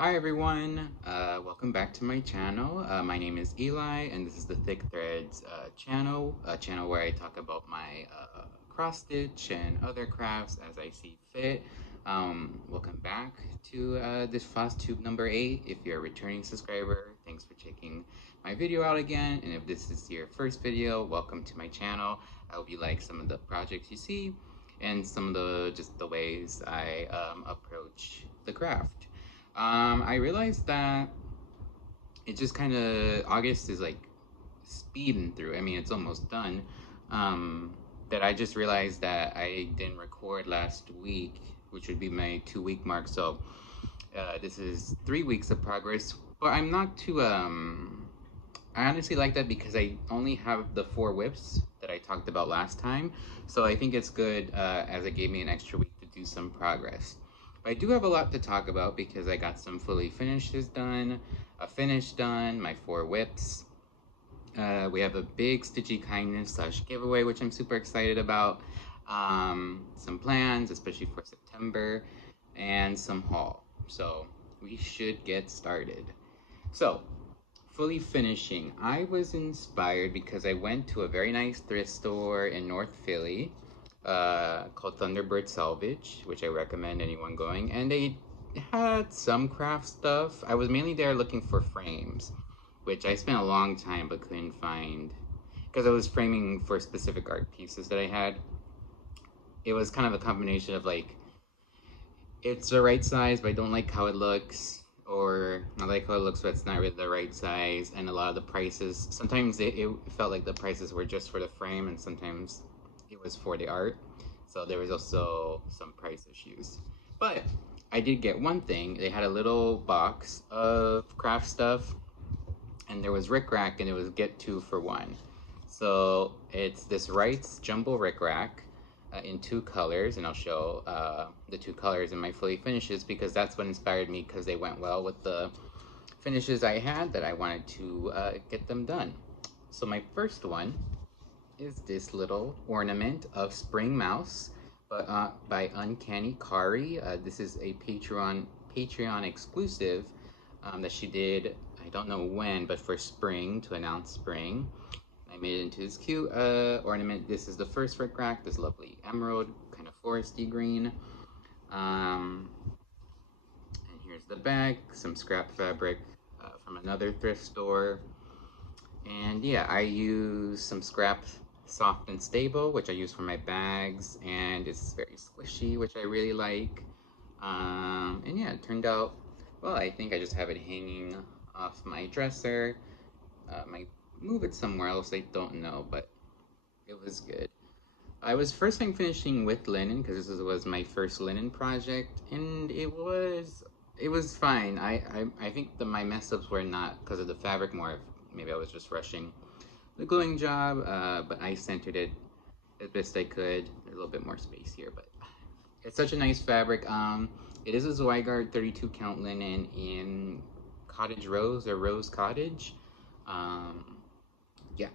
Hi everyone, welcome back to my channel. My name is Eli and this is the Thick Threads channel, a channel where I talk about my cross stitch and other crafts as I see fit. Welcome back to this Flosstube number 8. If you're a returning subscriber, thanks for checking my video out again. And if this is your first video, welcome to my channel. I hope you like some of the projects you see and some of the ways I approach the craft. I realized that it just kind of August is like speeding through. I mean, it's almost done. That I just realized that I didn't record last week, which would be my 2 week mark. So this is 3 weeks of progress. But I'm not too. I honestly like that because I only have the 4 whips that I talked about last time. So I think it's good as it gave me an extra week to do some progress. I do have a lot to talk about because I got some fully finishes done, a finish done, my 4 whips. We have a big Stitchy Kindness / giveaway, which I'm super excited about. Some plans, especially for September, and some haul. So we should get started. So, fully finishing, I was inspired because I went to a very nice thrift store in North Philly called Thunderbird Salvage, which I recommend anyone going. And they had some craft stuff. I was mainly there looking for frames, which I spent a long time but couldn't find because I was framing for specific art pieces that I had. It was kind of a combination of like, it's the right size, but I don't like how it looks, or I like how it looks, but it's not really the right size. And a lot of the prices, sometimes it felt like the prices were just for the frame, and sometimes it was for the art. So there was also some price issues. But I did get one thing. They had a little box of craft stuff, and there was rickrack, and it was get 2 for 1. So it's this Wright's Jumbo Rickrack in 2 colors, and I'll show the 2 colors in my fully finishes because that's what inspired me, because they went well with the finishes I had that I wanted to get them done. So my first one is this little ornament of Spring Mouse by Uncanny Kari. This is a Patreon exclusive that she did, I don't know when, but for spring, to announce spring. I made it into this cute ornament. This is the first rickrack, this lovely emerald, kind of foresty green. And here's the back, some scrap fabric from another thrift store. And yeah, I use some scrap soft and stable, which I use for my bags, and it's very squishy, which I really like. And yeah, it turned out well. I think I just have it hanging off my dresser. Might move it somewhere else, I don't know, but it was good. I was first time finishing with linen because this was my first linen project, and it was fine. I think that my mess ups were not because of the fabric, more maybe I was just rushing the gluing job, but I centered it as best I could. There's a little bit more space here, but it's such a nice fabric. It is a Zweigart 32 count linen in Cottage Rose or Rose Cottage. Yeah.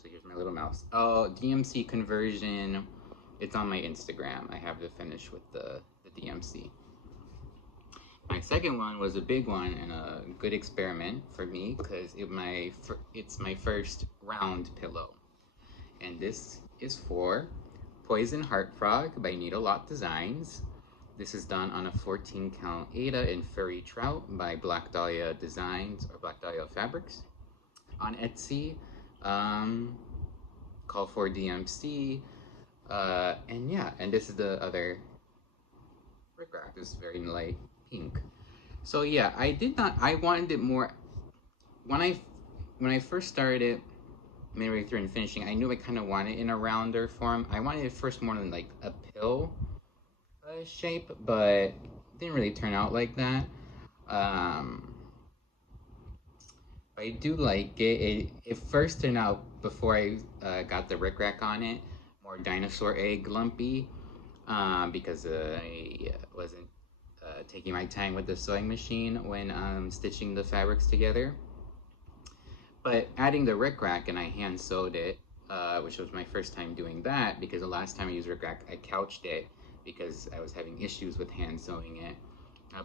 So here's my little mouse. Oh, DMC conversion. It's on my Instagram. I have the finish with the DMC. My second one was a big one and a good experiment for me because it's my first round pillow. And this is for Poison Heart Frog by Needle Lot Designs. This is done on a 14 count Ada in Furry Trout by Black Dahlia Designs or Black Dahlia Fabrics. On Etsy, call for DMC. And yeah, and this is the other rickrack. This is very light pink. So yeah, I wanted it more when I first started it midway through and finishing. I knew I kind of wanted it in a rounder form. I wanted it first more than like a pill shape, but it didn't really turn out like that. I do like it. It first turned out, before I got the rickrack on it, more dinosaur egg lumpy, because I wasn't taking my time with the sewing machine when stitching the fabrics together. But adding the rickrack, and I hand sewed it, which was my first time doing that, because the last time I used rickrack, I couched it because I was having issues with hand sewing it.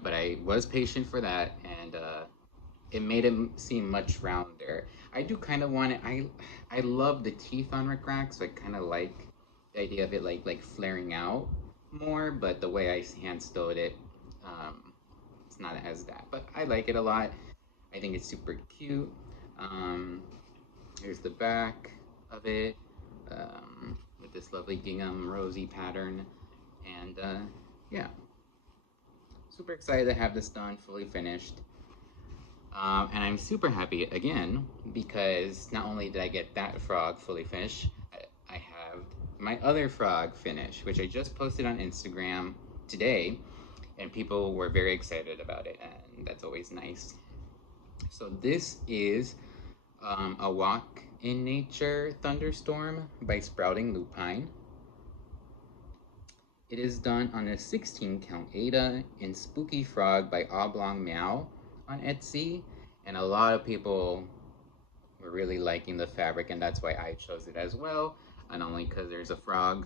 but I was patient for that, and it made it seem much rounder. I do kind of want it. I love the teeth on Rick Rack, so I kind of like the idea of it like flaring out more. But the way I hand stowed it, it's not as that. But I like it a lot. I think it's super cute. Um, Here's the back of it, with this lovely gingham rosy pattern, and yeah, super excited to have this done, fully finished. And I'm super happy again because not only did I get that frog fully finished, I have my other frog finished, which I just posted on Instagram today, and people were very excited about it, and that's always nice. So this is a Walk in Nature Thunderstorm by Sprouting Lupine. It is done on a 16 count Ada in Spooky Frog by Oblong Meow on Etsy, and a lot of people were really liking the fabric, and that's why I chose it as well. Not only because there's a frog,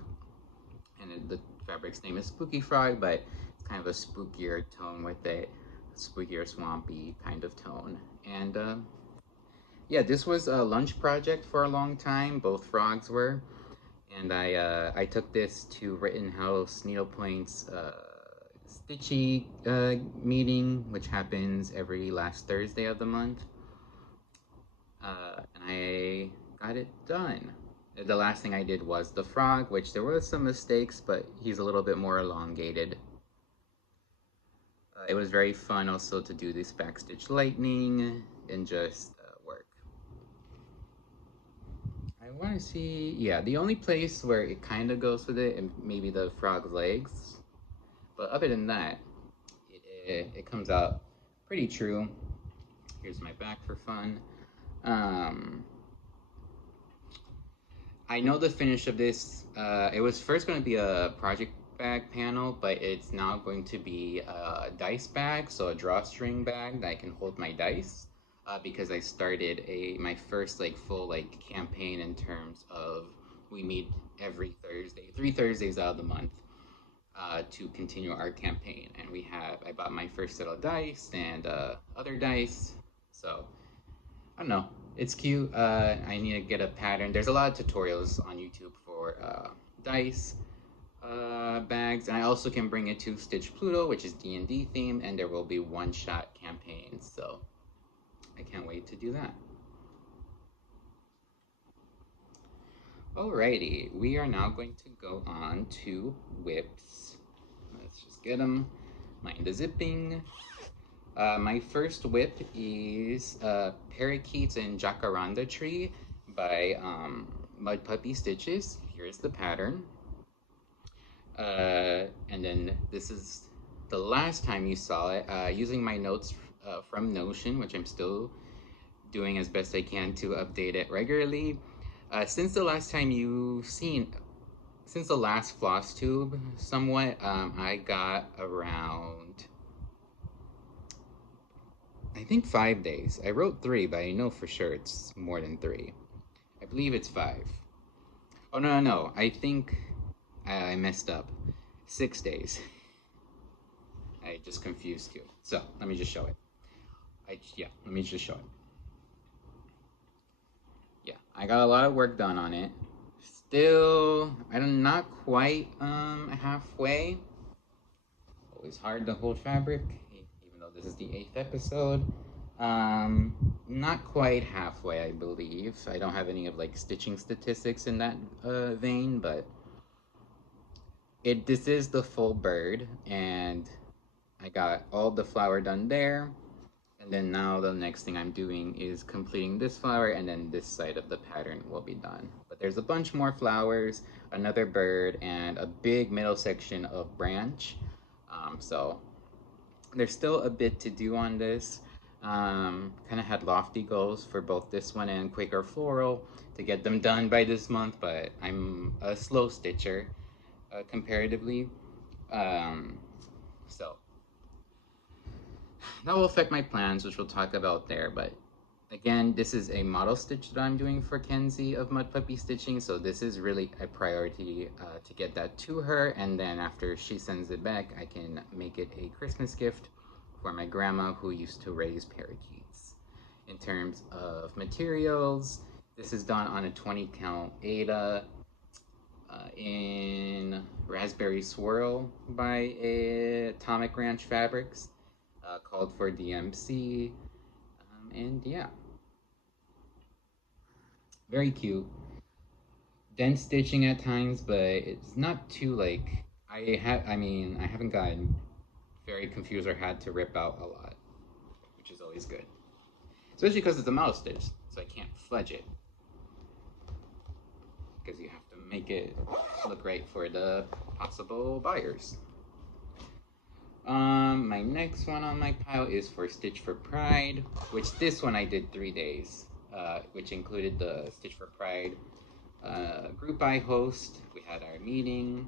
and the fabric's name is Spooky Frog, but it's kind of a spookier tone with it, a spookier, swampy kind of tone. And yeah, this was a lunch project for a long time. Both frogs were, and I took this to Rittenhouse Needlepoint's stitchy meeting, which happens every last Thursday of the month, and I got it done. The last thing I did was the frog, which there were some mistakes, but he's a little bit more elongated. It was very fun also to do this backstitch lightning and just work. I want to see, yeah, the only place where it kind of goes with it, and maybe the frog's legs, but other than that, it comes out pretty true. Here's my back for fun. I know the finish of this, it was first going to be a project bag panel, but it's now going to be a dice bag, so a drawstring bag that I can hold my dice, because I started my first full campaign in terms of we meet every Thursday, 3 Thursdays out of the month, to continue our campaign, and I bought my first set of dice and other dice, so I don't know. It's cute. I need to get a pattern. There's a lot of tutorials on YouTube for dice bags, and I also can bring it to Stitch Pluto, which is D&D themed, and there will be one-shot campaigns. So I can't wait to do that. Alrighty, we are now going to go on to whips. Let's just get them. Mind the zipping. My first whip is Parakeets and Jacaranda Tree by Mud Puppy Stitches. Here's the pattern. And then this is the last time you saw it, using my notes from Notion, which I'm still doing as best I can to update it regularly. Since the last time since the last Flosstube, somewhat, I got around, I think 5 days. I wrote 3, but I know for sure it's more than 3. I believe it's 5. Oh, no. I think I messed up. 6 days. I just confused you. So, let me just show it. Let me just show it. Yeah, I got a lot of work done on it. Still, I'm not quite halfway. Always hard to hold fabric, even though this is the 8th episode. Not quite halfway, I believe. I don't have any of stitching statistics in that vein, but this is the full bird, and I got all the flower done there. And then now the next thing I'm doing is completing this flower, and then this side of the pattern will be done. But there's a bunch more flowers, another bird, and a big middle section of branch. So there's still a bit to do on this. Kind of had lofty goals for both this one and Quaker Floral to get them done by this month, but I'm a slow stitcher comparatively. So that will affect my plans, which we'll talk about there, but Again, this is a model stitch that I'm doing for Kenzie of Mud Puppy Stitching, so this is really a priority to get that to her, and then after she sends it back, I can make it a Christmas gift for my grandma who used to raise parakeets. In terms of materials, this is done on a 20 count Ada in Raspberry Swirl by Atomic Ranch Fabrics, called for DMC, and yeah. Very cute. Dense stitching at times, but it's not too like I haven't gotten very confused or had to rip out a lot, which is always good. Especially because it's a model stitch, so I can't fudge it. Because you have to make it look right for the possible buyers. My next one on my pile is for Stitch for Pride, which this one I did 3 days, which included the Stitch for Pride group I host. We had our meeting.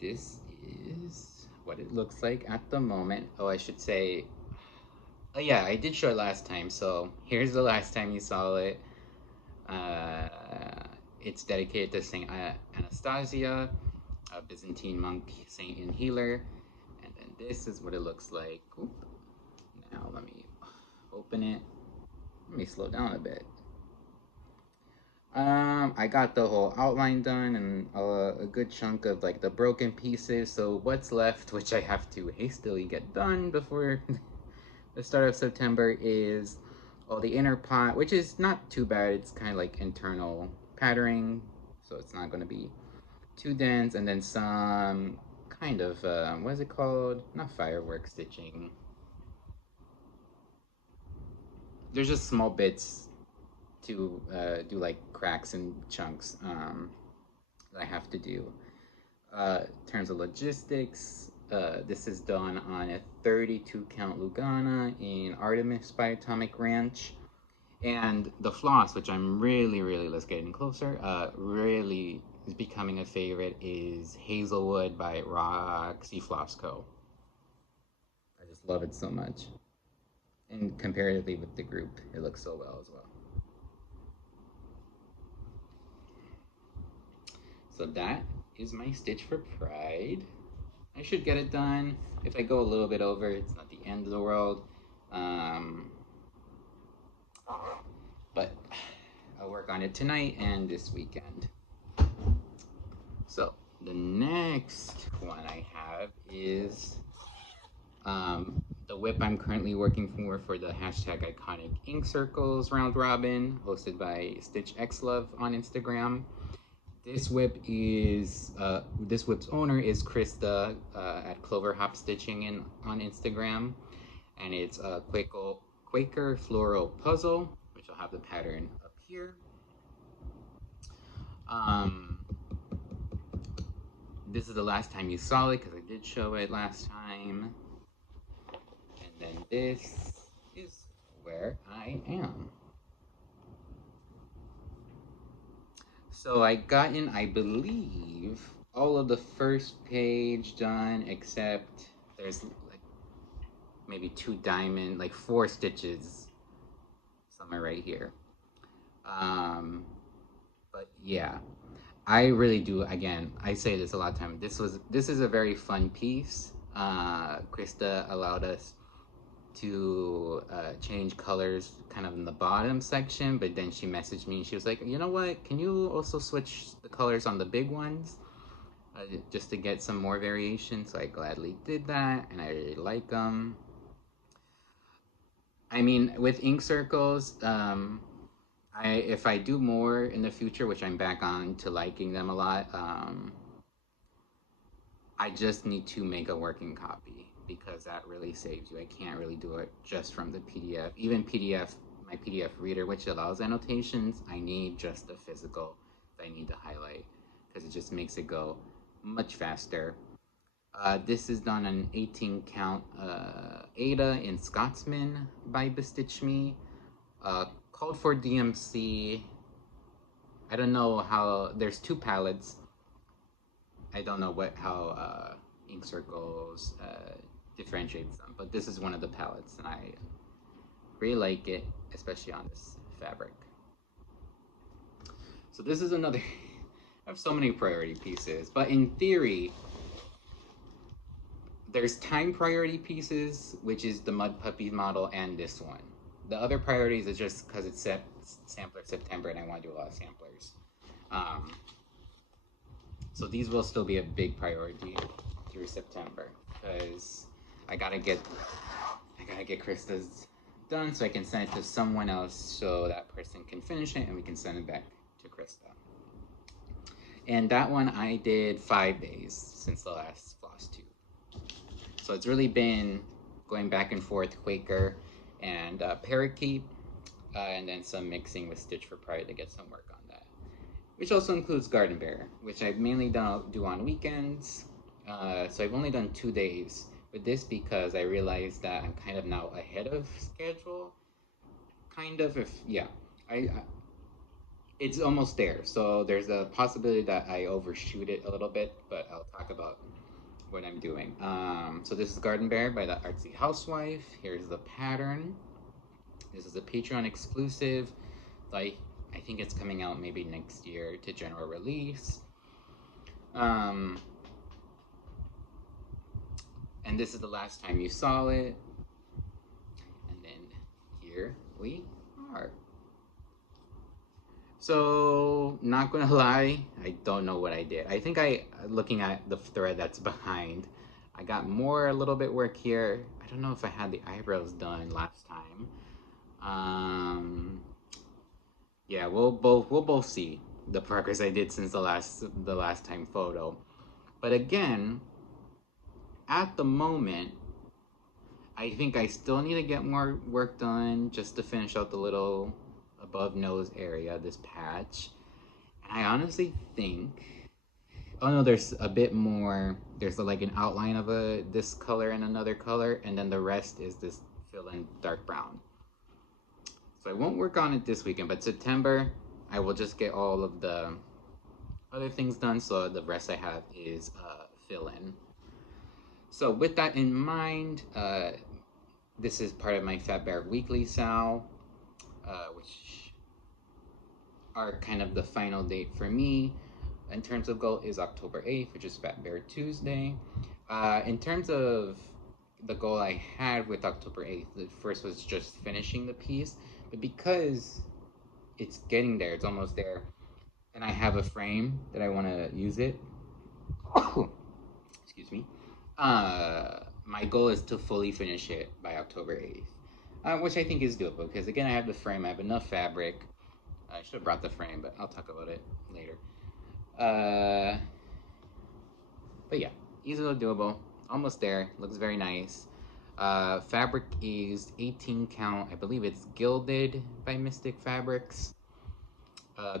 This is what it looks like at the moment. Oh, I should say, oh yeah, I did show it last time, so here's the last time you saw it. It's dedicated to Saint Anastasia, a Byzantine monk, saint and healer. And then this is what it looks like. Oop. Now let me open it. Let me slow down a bit. I got the whole outline done and a good chunk of like the broken pieces. So what's left, which I have to hastily get done before the start of September, is all the inner pot, which is not too bad. It's kind of like internal patterning, so it's not going to be too dense. And then some kind of what is it called? Not firework stitching. There's just small bits to do like cracks and chunks that I have to do. In terms of logistics, this is done on a 32 count Lugana in Artemis by Atomic Ranch. And the floss, which I'm really, let's get in closer, really is becoming a favorite, is Hazelwood by Roxy Floss Co. I just love it so much. And comparatively with the group, it looks so well as well. So that is my Stitch for Pride. I should get it done. If I go a little bit over, it's not the end of the world. But I'll work on it tonight and this weekend. So the next one I have is the whip I'm currently working for the hashtag iconic ink circles round robin, hosted by Stitch X Love on Instagram. This whip is this whip's owner is Krista at Clover Hop Stitching on Instagram, and it's a Quaker floral puzzle, which I'll have the pattern up here. This is the last time you saw it because I did show it last time. And then this is where I am. So I gotten, I believe, all of the first page done except there's like maybe 2 diamond, like 4 stitches somewhere right here. But yeah, I really do, again, I say this a lot of times, this is a very fun piece. Krista allowed us to change colors kind of in the bottom section, but then she messaged me and she was like, you know what, can you also switch the colors on the big ones just to get some more variation? So I gladly did that, and I really like them. I mean, with ink circles, if I do more in the future, which I'm back on to liking them a lot, I just need to make a working copy, because that really saves you. I can't really do it just from the PDF. Even PDF, my PDF reader, which allows annotations, I need just the physical that I need to highlight, because it just makes it go much faster. This is done on 18 count Ada in Scotsman by Bestitch Me. Called for DMC. I don't know how, there's 2 palettes. I don't know how ink circles differentiates them. But this is one of the palettes, and I really like it, especially on this fabric. So this is another. I have so many priority pieces, but in theory, there's time priority pieces, which is the Mud Puppy model, and this one. The other priorities is just because it's sampler September, and I want to do a lot of samplers. So these will still be a big priority through September, because I gotta get Krista's done so I can send it to someone else so that person can finish it and we can send it back to Krista. And that one I did 5 days since the last Flosstube. So it's really been going back and forth Quaker and Parakeet, and then some mixing with Stitch for Pride to get some work on that. Which also includes Garden Bear, which I mainly do on weekends. So I've only done 2 days with this because I realized that I'm kind of now ahead of schedule. Kind of, it's almost there. So there's a possibility that I overshoot it a little bit, but I'll talk about what I'm doing. So this is Garden Bear by the Artsy Housewife. Here's the pattern. This is a Patreon exclusive. I think it's coming out maybe next year to general release. And this is the last time you saw it. And then here we are. So, not gonna lie, I don't know what I did. I think looking at the thread that's behind, I got a little bit work here. I don't know if I had the eyebrows done last time. Yeah, we'll both see the progress I did since the last time photo. But again, at the moment, I think I still need to get more work done just to finish out the little above nose area, this patch. And I honestly think, oh no, there's a bit more. There's like an outline of this color and another color, and then the rest is this fill-in dark brown. So I won't work on it this weekend, but September, I will just get all of the other things done, so the rest I have is fill-in. So with that in mind, this is part of my Fat Bear Weekly Sal, which are kind of the final date for me. In terms of goal is October 8th, which is Fat Bear Tuesday. In terms of the goal I had with October 8th, the first was just finishing the piece, but because it's getting there, it's almost there, and I have a frame that I want to use it. Excuse me. My goal is to fully finish it by October 8th, which I think is doable because, again, I have the frame, I have enough fabric. I should have brought the frame, but I'll talk about it later. But yeah, easily doable, almost there, looks very nice. Fabric is 18 count, I believe it's Gilded by Mystic Fabrics,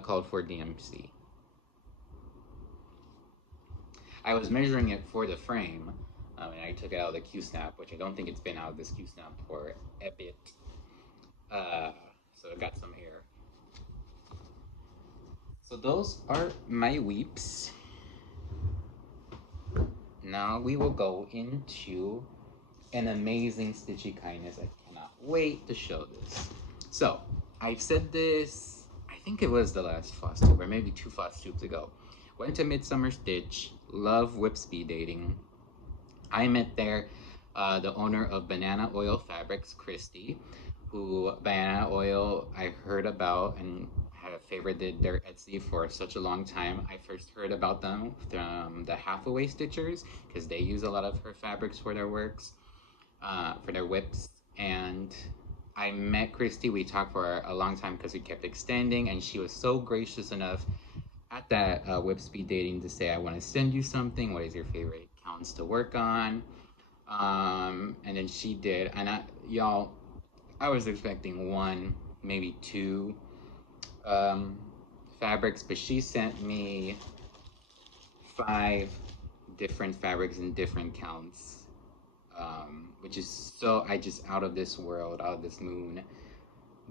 called for DMC. I was measuring it for the frame, and I took it out of the Q-snap, which I don't think it's been out of this Q-snap for a bit. So it got some air. So those are my weeps. Now we will go into an amazing Stitchy kindness. I cannot wait to show this. So I've said this, I think it was the last Flosstube, or maybe 2 Flosstubes ago. Went to Midsummer Stitch, love whip speed dating. I met there the owner of Banana Oil Fabrics, Christy, who Banana Oil I heard about and have favorited their Etsy for such a long time. I first heard about them from the Hathaway Stitchers because they use a lot of her fabrics for their works, for their whips. And I met Christy, we talked for a long time because we kept extending, and she was so gracious enough at that whip speed dating to say, I want to send you something. What is your favorite counts to work on? And then she did. And y'all, I was expecting 1, maybe 2 fabrics, but she sent me 5 different fabrics in different counts, which is so, just out of this world, out of this moon,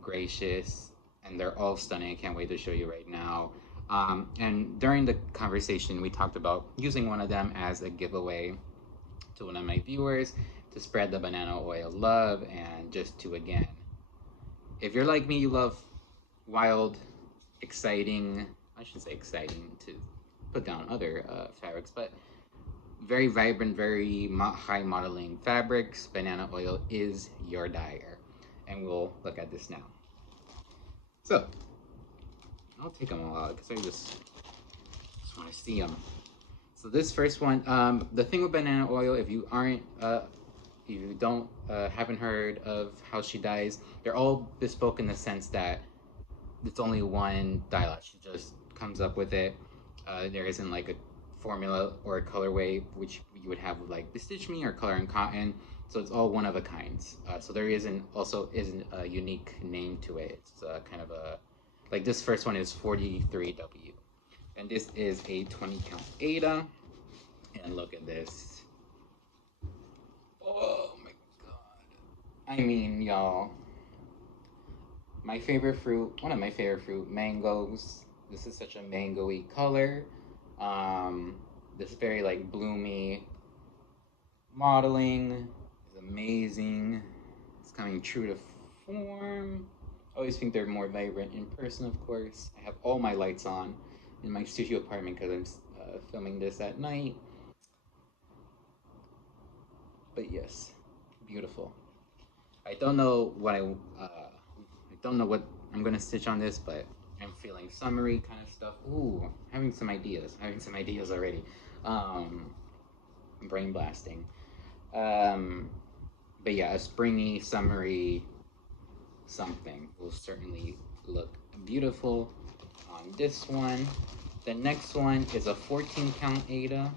gracious, and they're all stunning. I can't wait to show you right now. And during the conversation, we talked about using one of them as a giveaway to one of my viewers to spread the banana oil love, and just to, again, if you're like me, you love wild, exciting, I should say exciting to put down other fabrics, but very vibrant, very high modeling fabrics, banana oil is your dyer. And we'll look at this now. So, I'll take them all out because I just want to see them. So this first one, the thing with banana oil, if you haven't heard of how she dyes, they're all bespoke in the sense that it's only one dye lot. She just comes up with it. There isn't like a formula or a colorway which you would have with like the Stitch Me or Color and Cotton. So it's all one of a kinds. So there isn't a unique name to it. It's kind of a, like this first one is 43W. And this is a 20 count Ada. And look at this. Oh my god. I mean, y'all. My favorite fruit, one of my favorite fruit, mangoes. This is such a mango-y color. This very like bloomy modeling is amazing. It's coming true to form. I always think they're more vibrant in person, of course. I have all my lights on in my studio apartment because I'm filming this at night. But yes, beautiful. I don't know what I'm gonna stitch on this, but I'm feeling summery kind of stuff. Ooh, having some ideas already. Brain blasting. But yeah, a springy, summery something will certainly look beautiful on this one. The next one is a 14 count Ada,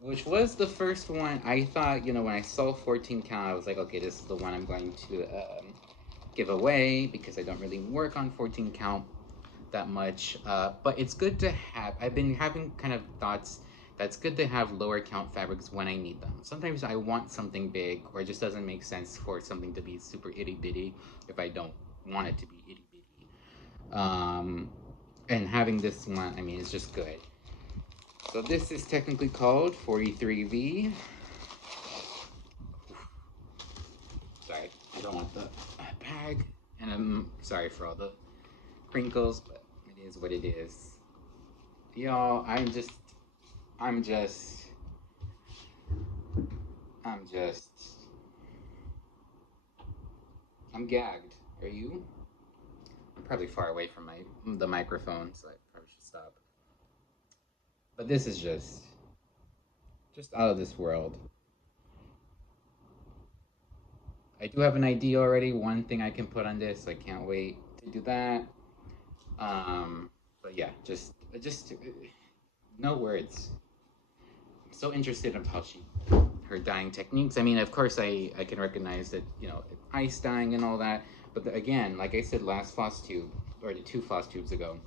which was the first one. I thought, when I saw 14 count, I was like, okay, this is the one I'm going to give away because I don't really work on 14 count that much. But it's good to have. I've been having kind of thoughts that's good to have lower count fabrics when I need them. Sometimes I want something big, or it just doesn't make sense for something to be super itty bitty if I don't want it to be itty bitty. And having this one, I mean, it's just good. So this is technically called 43V. Sorry, I don't want the bag. And I'm sorry for all the crinkles, but it is what it is. Y'all, I'm gagged. Are you? I'm probably far away from the microphone, so I probably should stop. But this is just out of this world. I do have an idea already, one thing I can put on this. I can't wait to do that. But yeah, just no words. I'm so interested in how her dyeing techniques. I mean, of course, I can recognize that, ice dyeing and all that. But again, like I said last Flosstube, or the 2 Flosstubes ago,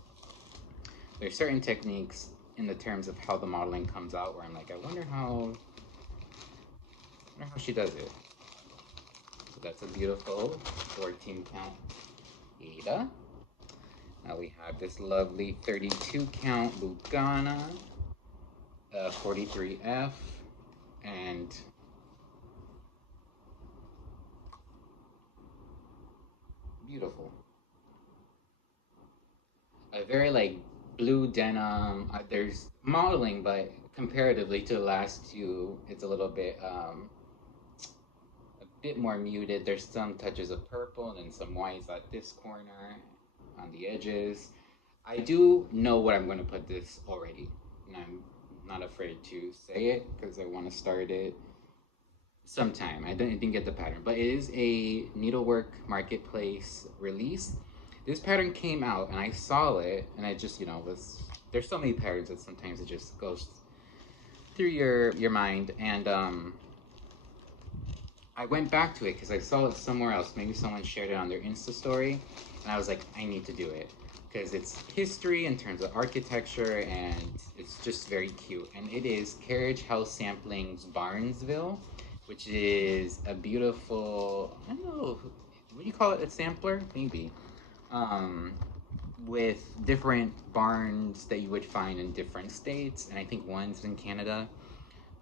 there's certain techniques in the terms of how the modeling comes out where I'm like, I wonder how she does it. So that's a beautiful 14 count Ada. Now we have this lovely 32 count Lugana, 43F, and beautiful. A very like blue denim. There's modeling, but comparatively to the last 2, it's a little bit more muted. There's some touches of purple and some whites at this corner on the edges. I do know what I'm going to put this already, and I'm not afraid to say it because I want to start it sometime. I didn't get the pattern, but it is a Needlework Marketplace release. This pattern came out and I saw it, and I just, there's so many patterns that sometimes it just goes through your mind, and I went back to it because I saw it somewhere else. Maybe someone shared it on their Insta story, and I was like, I need to do it because it's history in terms of architecture, and it's just very cute. And it is Carriage House Samplings Barnesville, which is a beautiful, I don't know, what do you call it, a sampler? Maybe. With different barns that you would find in different states, and I think one's in Canada.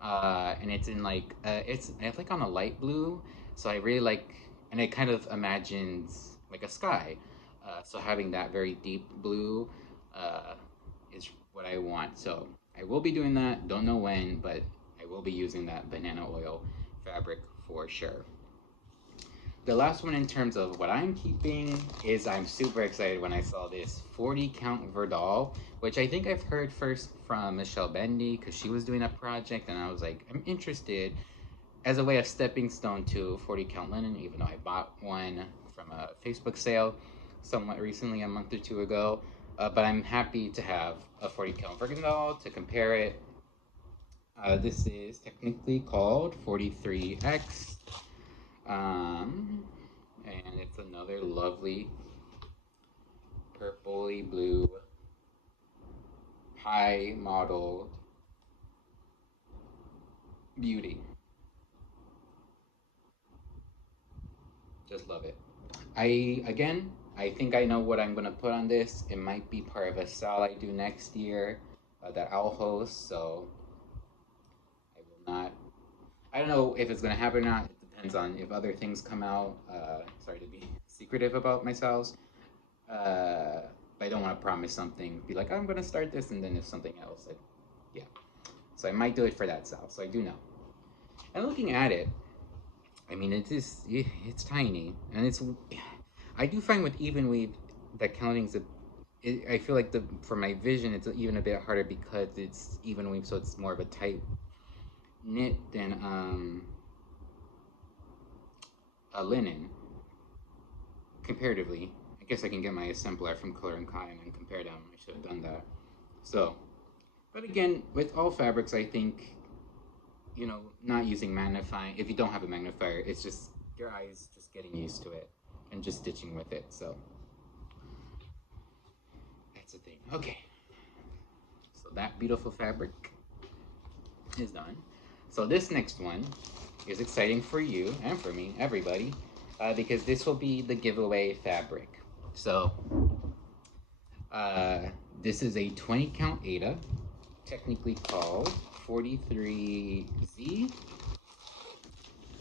and it's in like it's like on a light blue, so I really like, and it kind of imagines like a sky. So having that very deep blue uh, is what I want. So I will be doing that. Don't know when, but I will be using that banana oil fabric for sure. The last one in terms of what I'm keeping is I'm super excited when I saw this 40 count Verdal, which I think I've heard first from Michelle Bendy because she was doing a project, and I was like, I'm interested as a way of stepping stone to 40 count linen, even though I bought one from a Facebook sale somewhat recently, a month or two ago. But I'm happy to have a 40 count Verdal to compare it. This is technically called 43X. And it's another lovely purpley blue high modeled beauty. Just love it. I think I know what I'm gonna put on this. It might be part of a style I do next year that I'll host. So I will not. I don't know if it's gonna happen or not. It depends on if other things come out. Sorry to be secretive about myself. But I don't want to promise something. Be like, I'm gonna start this, and then if something else, yeah. So I might do it for that style. So I do know. And looking at it, I mean, it's tiny, and it's. I do find with even weave that counting's I feel like for my vision, it's even a bit harder because it's even weave, so it's more of a tight knit than a linen comparatively. I guess I can get my assembler from Color and Cotton and compare them. I should have done that. So, but again, with all fabrics, I think, not using magnifying. If you don't have a magnifier, it's just your eyes just getting used to it and just stitching with it. So that's the thing. Okay. So that beautiful fabric is done. So this next one is exciting for you and for me, everybody, because this will be the giveaway fabric. So this is a 20 count Ada, technically called 43Z.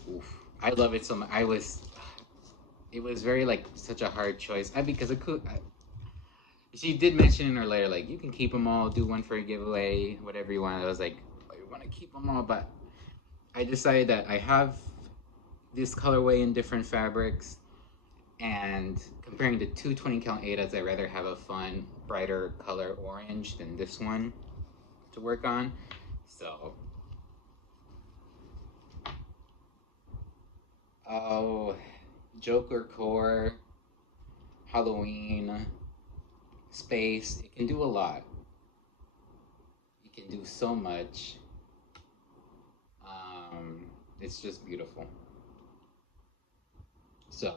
Oof, I love it so much. It was very like such a hard choice because it could. She did mention in her letter like you can keep them all, do one for a giveaway, whatever you want. I was like, I want to keep them all, but I decided that I have this colorway in different fabrics, and comparing the two 20 count Adas, I'd rather have a fun, brighter color orange than this one to work on. So, oh, Joker Core, Halloween, Space, it can do a lot. It can do so much. It's just beautiful. So,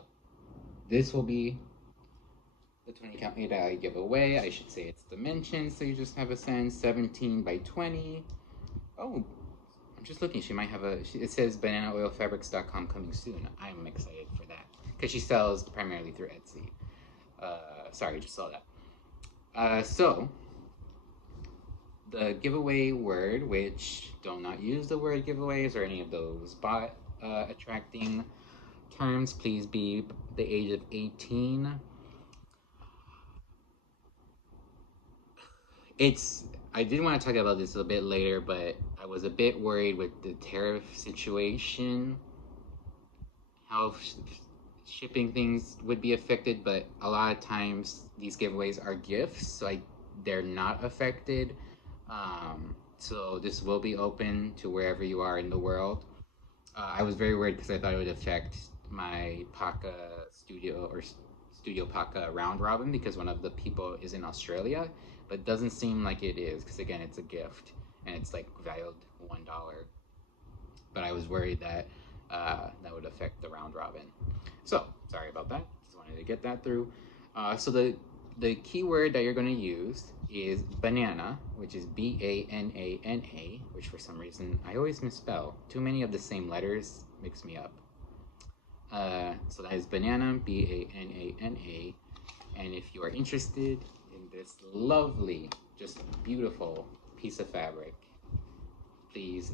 this will be the 20 count Ada I give away. I should say its dimensions so you just have a sense. 17 by 20. Oh, I'm just looking. She might have it says bananaoilfabrics.com coming soon. I'm excited for that because she sells primarily through Etsy. Sorry, I just saw that. So, the giveaway word, which do not use the word giveaways or any of those bot attracting terms, please be the age of 18. I did want to talk about this a bit later, but I was a bit worried with the tariff situation, how shipping things would be affected, but a lot of times these giveaways are gifts, so they're not affected. So this will be open to wherever you are in the world. I was very worried because I thought it would affect my Paca Studio or Studio Paca round robin because one of the people is in Australia, but it doesn't seem like it is because again it's a gift and it's like valued $1. But I was worried that that would affect the round robin. So sorry about that. Just wanted to get that through. So the keyword that you're going to use is banana, which is BANANA, which for some reason I always misspell. Too many of the same letters mix me up. So that is banana, BANANA. And if you are interested in this lovely, just beautiful piece of fabric, please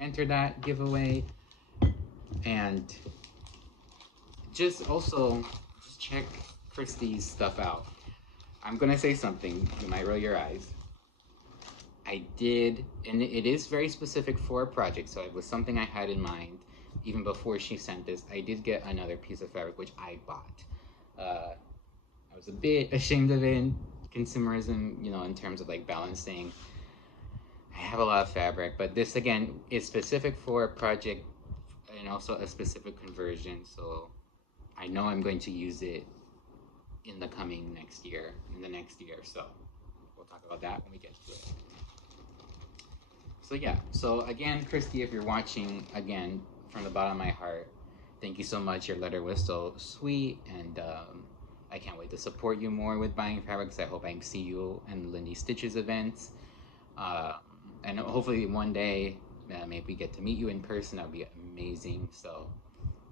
enter that giveaway. And just also just check Christy's stuff out. I'm gonna say something, you might roll your eyes. I did, and it is very specific for a project, so it was something I had in mind even before she sent this. I did get another piece of fabric which I bought. I was a bit ashamed of it, consumerism, you know, in terms of like balancing. I have a lot of fabric, but this again is specific for a project and also a specific conversion, so I know I'm going to use it in the next year, so we'll talk about that when we get to it. So yeah, so again, Christy, if you're watching, again, from the bottom of my heart, thank you so much. Your letter was so sweet, and I can't wait to support you more with buying fabrics. I hope I see you in the Lindy Stitches events. And hopefully one day, maybe we get to meet you in person. That would be amazing. So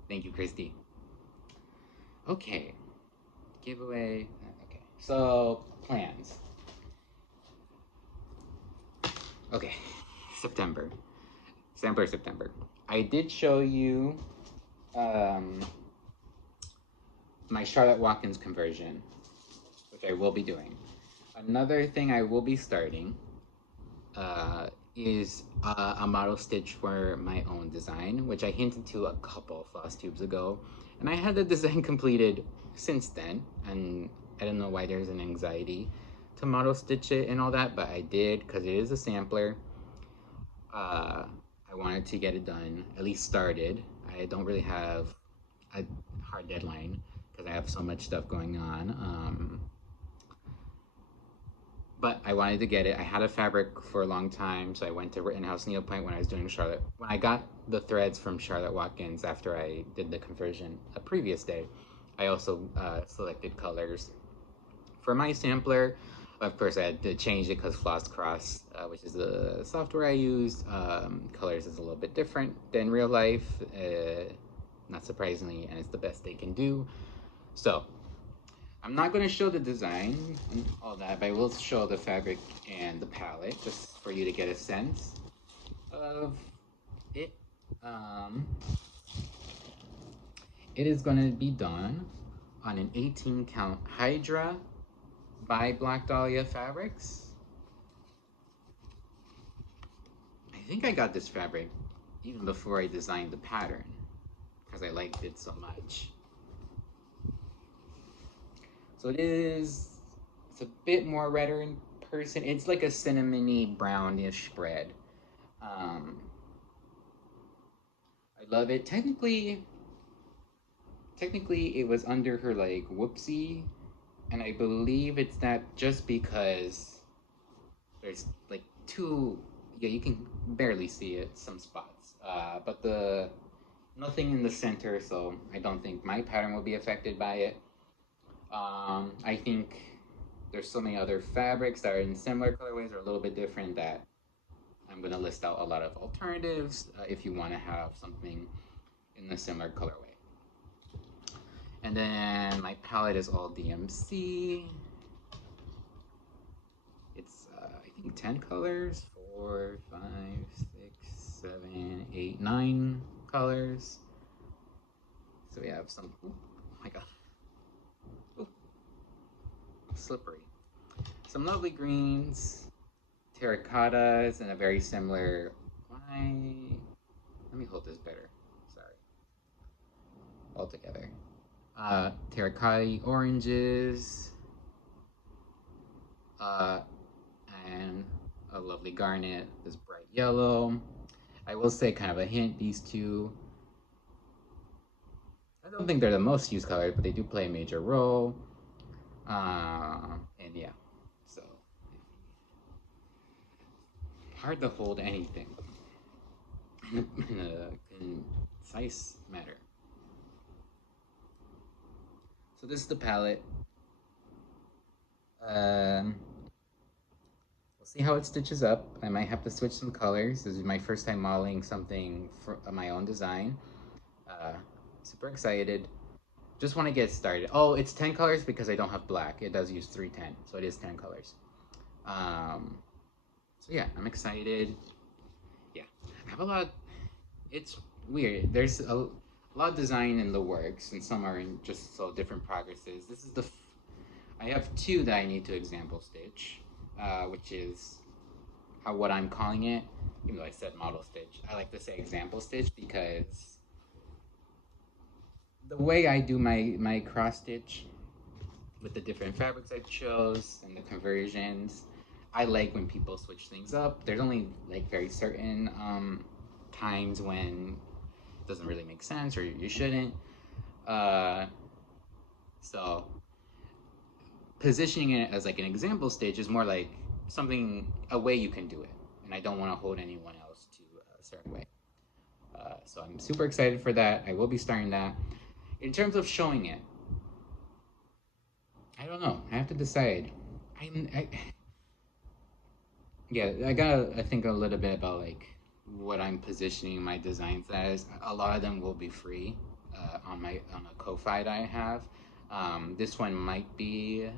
thank you, Christy. Okay, giveaway. Okay, so plans. Okay, September. I did show you my Charlotte Watkins conversion, which I will be doing. Another thing I will be starting is a model stitch for my own design, which I hinted to a couple Flosstubes ago, and I had the design completed since then, and I don't know why there's an anxiety to model stitch it and all that, but I did because it is a sampler. I wanted to get it done, at least started. I don't really have a hard deadline because I have so much stuff going on. But I wanted to get it. I had a fabric for a long time, so I went to Rittenhouse Needlepoint when I was doing Charlotte. When I got the threads from Charlotte Watkins after I did the conversion a previous day, I also selected colors. For my sampler, of course, I had to change it because Floss Cross, which is the software I use, colors is a little bit different than real life, not surprisingly, and it's the best they can do. So I'm not going to show the design and all that, but I will show the fabric and the palette just for you to get a sense of it. It is going to be done on an 18 count Hydra by Black Dahlia Fabrics. I think I got this fabric even before I designed the pattern because I liked it so much. So it's a bit more redder in person. It's like a cinnamony brownish spread. I love it. Technically it was under her like whoopsie, and I believe it's that just because there's like two, yeah, you can barely see it, some spots, but nothing in the center, so I don't think my pattern will be affected by it. I think there's so many other fabrics that are in similar colorways or a little bit different that I'm going to list out a lot of alternatives if you want to have something in a similar colorway. And then my palette is all DMC. It's I think 10 colors, 4, 5, 6, 7, 8, 9 colors. So we have some, oh my god, ooh, slippery. Some lovely greens, terracottas, and a very similar, let me hold this better, sorry, all together. Terracotta oranges, and a lovely garnet, this bright yellow. I will say kind of a hint, these two, I don't think they're the most used colors, but they do play a major role. And yeah, so hard to hold anything in a concise manner. So this is the palette. We'll see how it stitches up. I might have to switch some colors. This is my first time modeling something for my own design. Super excited. Just want to get started. Oh, it's 10 colors because I don't have black. It does use 310, so it is 10 colors. So So yeah, I'm excited. Yeah, I have a lot. It's weird. There's a lot of design in the works, and some are in just so different progresses. This is I have two that I need to example stitch, which is how what I'm calling it. Even though I said model stitch, I like to say example stitch because the way I do my cross stitch with the different fabrics I chose and the conversions, I like when people switch things up. There's only like very certain times when it doesn't really make sense or you shouldn't. Uh, so positioning it as like an example stitch is more like something, a way you can do it, and I don't want to hold anyone else to a certain way. So I'm super excited for that. I will be starting that. In terms of showing it, I don't know. I have to decide. I yeah, I gotta I think a little bit about like what I'm positioning my designs as. A lot of them will be free on a Ko-fi that I have. This one might be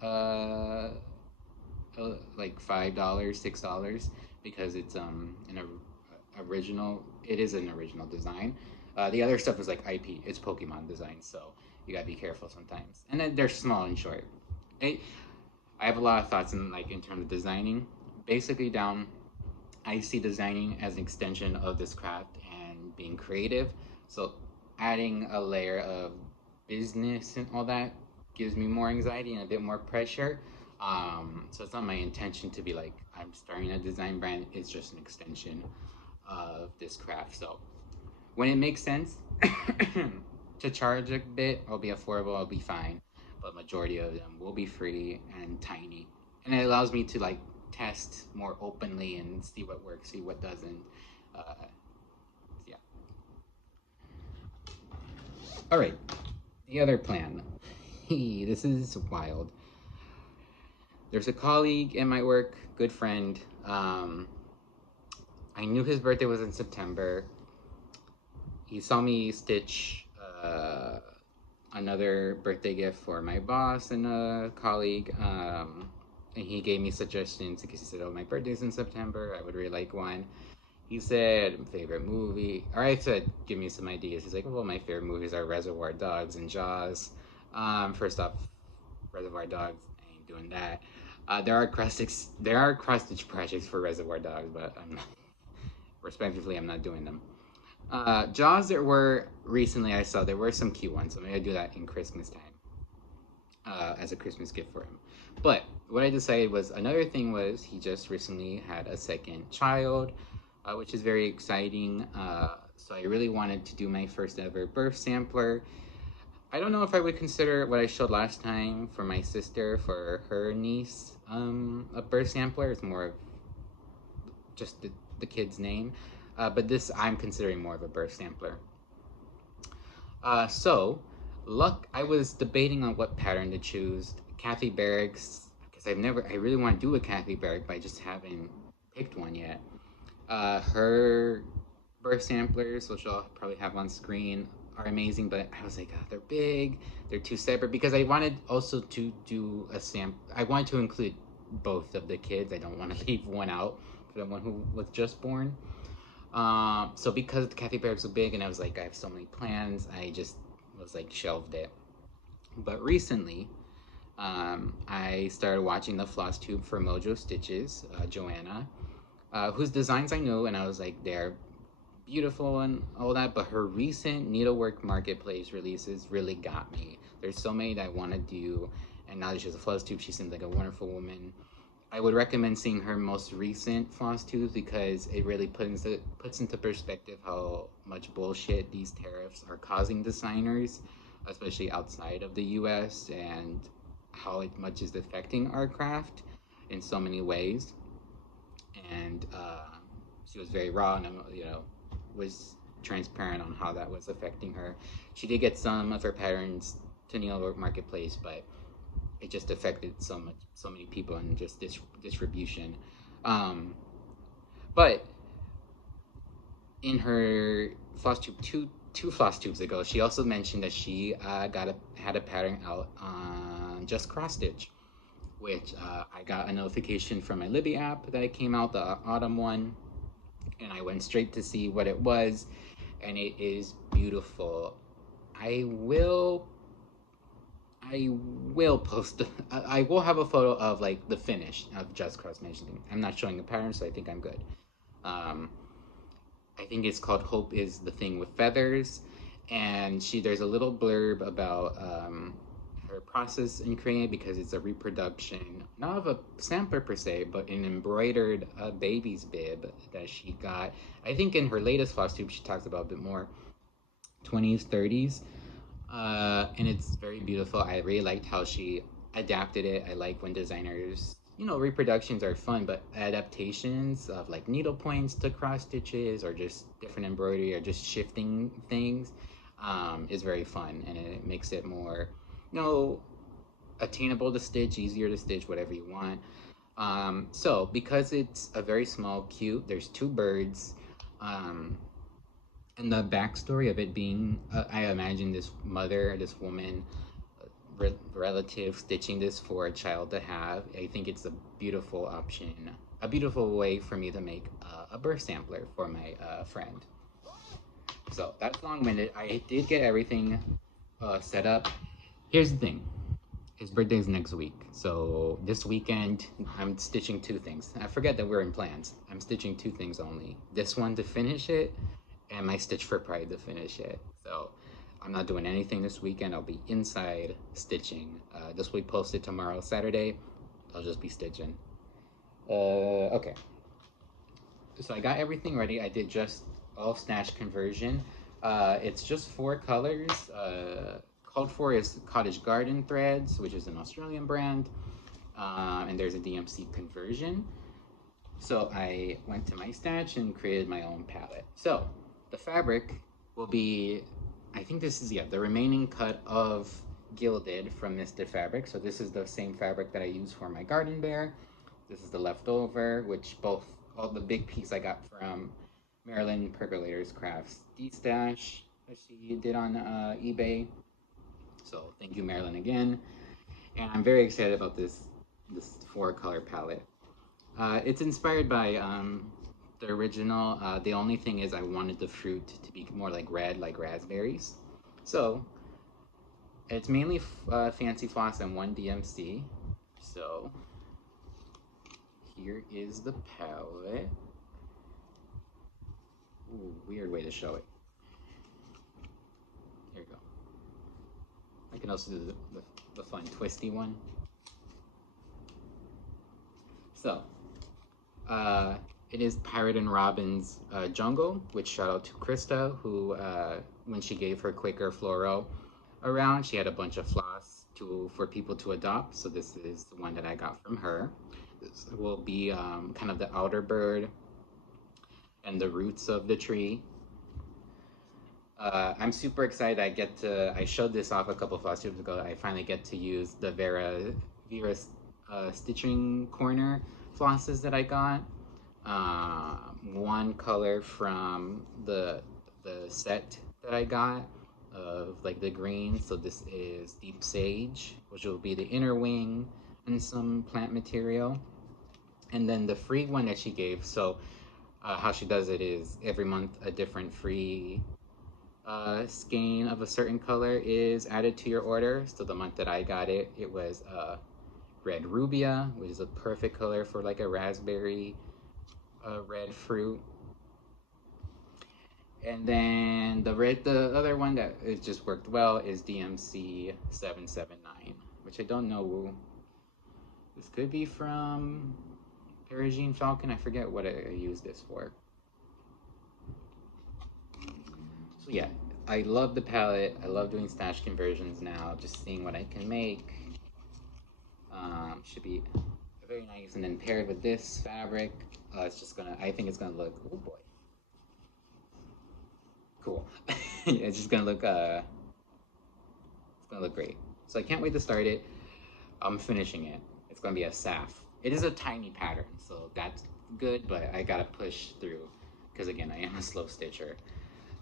uh, like $5, $6 because it's original. It is an original design. The other stuff is like IP. It's Pokemon design, so you gotta be careful sometimes. And then they're small and short. I, I have a lot of thoughts in terms of designing. Basically, down, I see designing as an extension of this craft and being creative. So adding a layer of business and all that gives me more anxiety and a bit more pressure. So it's not my intention to be like I'm starting a design brand. It's just an extension of this craft. So when it makes sense to charge a bit, I'll be affordable. I'll be fine. But majority of them will be free and tiny, and it allows me to like test more openly and see what works, see what doesn't. Uh, yeah. All right. The other plan. This is wild. There's a colleague in my work, good friend. I knew his birthday was in September. He saw me stitch another birthday gift for my boss and a colleague. And he gave me suggestions because he said, "Oh, my birthday's in September. I would really like one." He said, "Favorite movie," or I said, "Give me some ideas." He's like, "Well, my favorite movies are Reservoir Dogs and Jaws." First off, Reservoir Dogs, I ain't doing that. There are cross stitch projects for Reservoir Dogs, but I'm not, respectively, I'm not doing them. Jaws, there were recently I saw there were some cute ones, so maybe I do that in Christmas time as a Christmas gift for him. But what I decided was another thing was he just recently had a second child, which is very exciting. So I really wanted to do my first ever birth sampler. I don't know if I would consider what I showed last time for my sister, for her niece, a birth sampler. It's more of just the kid's name. But this I'm considering more of a birth sampler. So, I was debating on what pattern to choose. Kathy Barrick's, because I really want to do a Kathy Barrick, but I just haven't picked one yet. Her birth samplers, which I'll probably have on screen, are amazing, but I was like, oh, they're big, they're too separate, because I wanted also to do a I wanted to include both of the kids. I don't want to leave one out for the one who was just born. So because the Kathy Barracks was big and I was like, I have so many plans, I just was like shelved it. But recently, I started watching the Flosstube for Mojo Stitches, Joanna, whose designs I know, and I was like, they're beautiful and all that, but her recent needlework marketplace releases really got me. There's so many that I want to do, and now that she's a Flosstube, she seems like a wonderful woman. I would recommend seeing her most recent Flosstube because it really puts into perspective how much bullshit these tariffs are causing designers, especially outside of the US, and how much is affecting our craft in so many ways. And she was very raw and, was transparent on how that was affecting her. She did get some of her patterns to Needlework Marketplace, but it just affected so many people and just distribution. But in her Flosstube two Flosstubes ago, she also mentioned that she had a pattern out on just cross stitch, which I got a notification from my Libby app that it came out, the autumn one, and I went straight to see what it was, and it is beautiful. I will I will post. I will have a photo of like the finish of just cross stitching. I'm not showing the pattern, so I think I'm good. Um, I think it's called "Hope is the Thing with Feathers," and there's a little blurb about her process in creating it because it's a reproduction, not of a sampler per se, but an embroidered baby's bib that she got. I think in her latest Flosstube she talks about a bit more 20s, 30s. And it's very beautiful. I really liked how she adapted it. I like when designers, reproductions are fun, but adaptations of like needle points to cross stitches or just different embroidery or just shifting things is very fun, and it makes it more, attainable to stitch, easier to stitch, whatever you want. So because it's a very small cute, there's two birds. And the backstory of it being, I imagine this mother, this woman, relative stitching this for a child to have. I think it's a beautiful option, a beautiful way for me to make a birth sampler for my friend. So that's long-winded. I did get everything set up. Here's the thing. His birthday's next week. So this weekend, I'm stitching two things. I forget that we're in plans. I'm stitching two things only. This one to finish it, and my Stitch for Pride to finish it. So I'm not doing anything this weekend. I'll be inside stitching. This will be posted tomorrow, Saturday. I'll just be stitching. Okay. So I got everything ready. I did just all snatch conversion. It's just 4 colors. Called for is Cottage Garden Threads, which is an Australian brand. And there's a DMC conversion. So I went to my stash and created my own palette. So the fabric will be, I think this is, the remaining cut of Gilded from Misted Fabric. So this is the same fabric that I use for my garden bear. This is the leftover, which all the big piece I got from Marilyn Percolator's Crafts D-Stash that she did on eBay. So thank you, Marilyn, again. And I'm very excited about this 4-color palette. It's inspired by the original. The only thing is I wanted the fruit to be more like red, like raspberries. So it's mainly Fancy Floss and 1 DMC. So here is the palette. Ooh, weird way to show it. Here we go. I can also do the fun twisty one. So, it is Pirate and Robin's Jungle, which shout out to Krista, who, when she gave her Quaker Floro around, she had a bunch of floss for people to adopt. So this is the one that I got from her. This will be kind of the outer bird and the roots of the tree. I'm super excited. I showed this off a couple of Flosstubes ago. I finally get to use the Vera stitching corner flosses that I got. 1 color from the set that I got of like the green. So this is Deep Sage, which will be the inner wing and some plant material. And then the free one that she gave. So how she does it is every month a different free skein of a certain color is added to your order. So the month that I got it, it was Red Rubia, which is a perfect color for like a raspberry red fruit. And then the other one that it just worked well is DMC 779, which I don't know. This could be from Perugine Falcon. I forget what I used this for. So yeah, I love the palette. I love doing stash conversions now. Just seeing what I can make. Should be very nice. And then paired with this fabric, it's just gonna, I think it's gonna look, oh boy. Cool. It's just gonna look, it's gonna look great. So I can't wait to start it. I'm finishing it. It's gonna be a SAF. It is a tiny pattern, so that's good, but I gotta push through because again, I am a slow stitcher.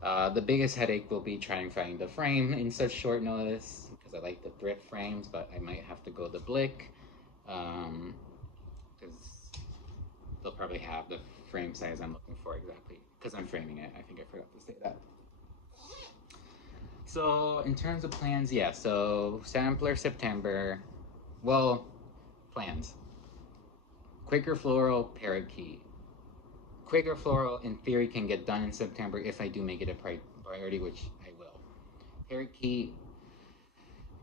The biggest headache will be trying to find the frame in such short notice because I like the thrift frames, but I might have to go the Blick. because they'll probably have the frame size I'm looking for exactly, because I'm framing it. I think I forgot to say that. So in terms of plans, yeah, so sampler September, well, plans. Quaker Floral, Parakeet. Quaker Floral, in theory, can get done in September if I do make it a priority, which I will. Parakeet,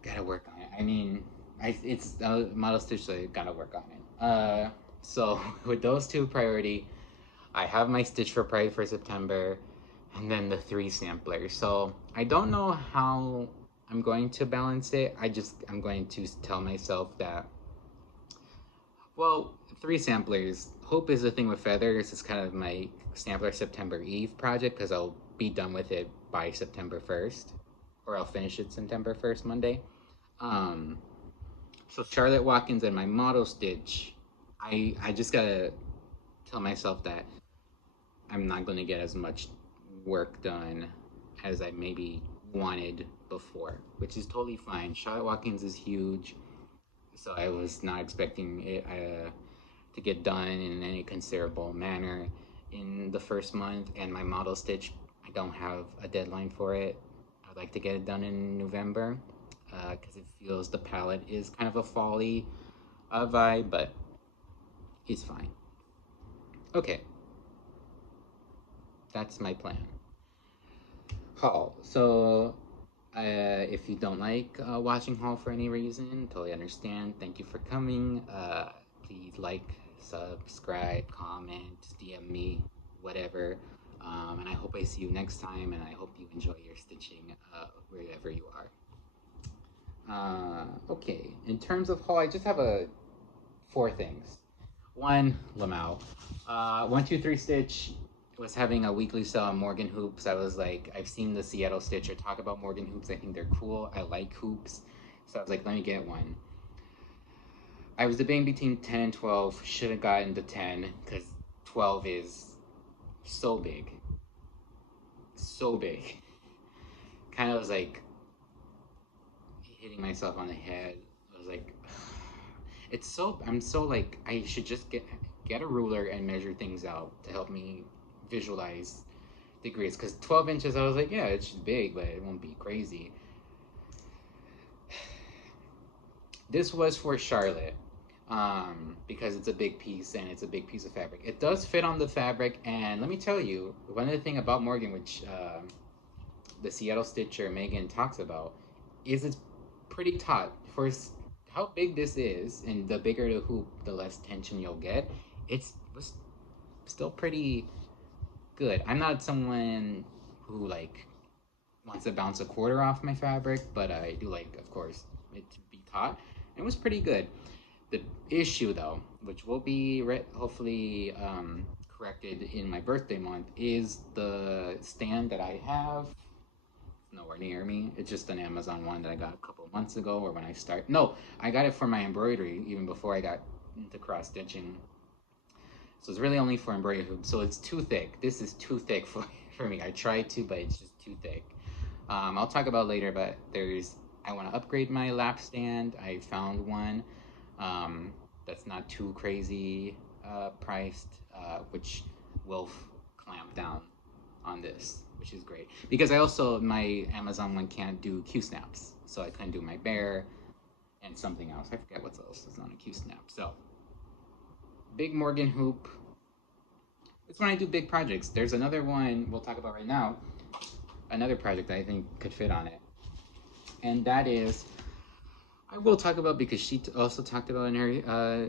gotta work on it. I mean, it's model stitch, so I gotta work on it. So with those two priority, I have my stitch for Pride for September, and then the 3 samplers. So I don't know how I'm going to balance it. I'm going to tell myself that, well, 3 samplers. Hope is the thing with feathers. It's kind of my sampler September Eve project, because I'll be done with it by September 1st, or I'll finish it September 1st, Monday. So Charlotte Watkins and my model stitch, I just gotta tell myself that I'm not gonna get as much work done as I maybe wanted before, which is totally fine. Charlotte Watkins is huge, so I was not expecting it to get done in any considerable manner in the first month. And my model stitch, I don't have a deadline for it. I'd like to get it done in November, because it feels the palette is kind of a fall-y vibe, but it's fine. Okay, that's my plan. Haul. So if you don't like watching haul for any reason, totally understand. Thank you for coming. Please like, subscribe, comment, DM me, whatever. And I hope I see you next time, and I hope you enjoy your stitching wherever you are. Okay, in terms of haul, I just have 4 things. 1, Lamau. 123 Stitch was having a weekly sale on Morgan hoops. I was like, I've seen the Seattle Stitcher talk about Morgan hoops. I think they're cool. I like hoops. So I was like, let me get one. I was debating between 10 and 12. Should have gotten the 10, because 12 is so big. So big. Kind of was like hitting myself on the head. I was like, I'm so like, I should just get a ruler and measure things out to help me visualize degrees, because 12 inches, I was like, yeah, it's just big, but it won't be crazy. This was for Charlotte, because it's a big piece and it's a big piece of fabric. It does fit on the fabric, and let me tell you, one of the things about Morgan, which the Seattle Stitcher Megan talks about, is it's pretty taut. For how big this is, and the bigger the hoop, the less tension you'll get. It's still pretty good. I'm not someone who like wants to bounce a quarter off my fabric, but I do like, of course, it to be taut. It was pretty good. The issue, though, which will be hopefully corrected in my birthday month, is the stand that I have. Nowhere near me. It's just an Amazon one that I got a couple months ago, or when I start. No, I got it for my embroidery even before I got into cross stitching. So it's really only for embroidery hoops. So it's too thick. This is too thick for me. I tried to, but it's just too thick. I'll talk about later, but I want to upgrade my lap stand. I found one that's not too crazy priced, which will clamp down on this, which is great, because my Amazon one can't do Q snaps, so I couldn't do my bear and something else. I forget what else is on a Q snap. So big Morgan hoop. It's when I do big projects. There's another one we'll talk about right now, another project that I think could fit on it, and that is, I will talk about, because she also talked about in her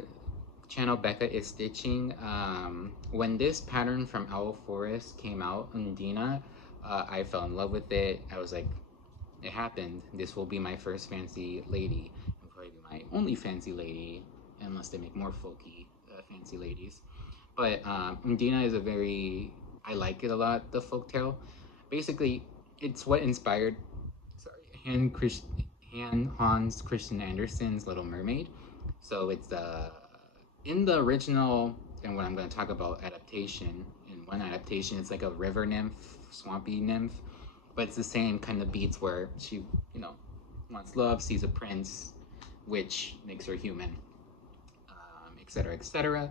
channel, Becca is Stitching. When this pattern from Owl Forest came out, Undina, I fell in love with it. I was like, it happened. This will be my first fancy lady, and probably my only fancy lady, unless they make more folky fancy ladies. But Undina is I like it a lot, the folktale. Basically, it's what inspired, Hans Christian Andersen's Little Mermaid. So it's in the original, and what I'm going to talk about adaptation, in one adaptation, it's like a river nymph, swampy nymph, but it's the same kind of beats where she, wants love, sees a prince, which makes her human. etc., etc.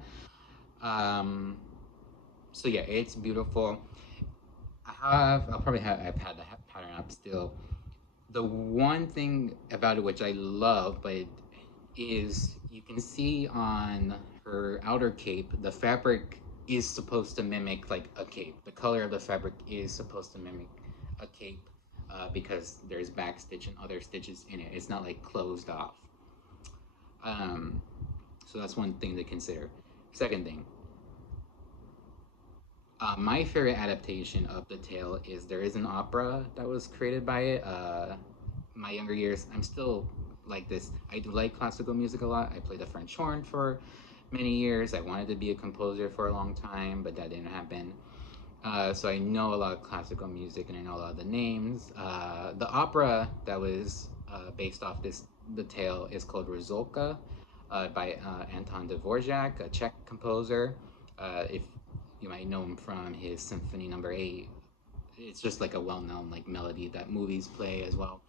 So yeah, it's beautiful. I'll probably have, I've had the pattern up still. The one thing about it which I love, but is you can see on her outer cape, the fabric is supposed to mimic like a cape. The color of the fabric is supposed to mimic a cape because there's back stitch and other stitches in it. It's not like closed off. So that's one thing to consider. Second thing, my favorite adaptation of the tale is there is an opera that was created by it. My younger years, I'm still like this. I do like classical music a lot. I played the French horn for many years. I wanted to be a composer for a long time, but that didn't happen. So I know a lot of classical music and I know a lot of the names. The opera that was based off the tale is called Rizolka by Anton Dvorak, a Czech composer. If you might know him from his Symphony Number 8. It's just like a well-known like melody that movies play as well.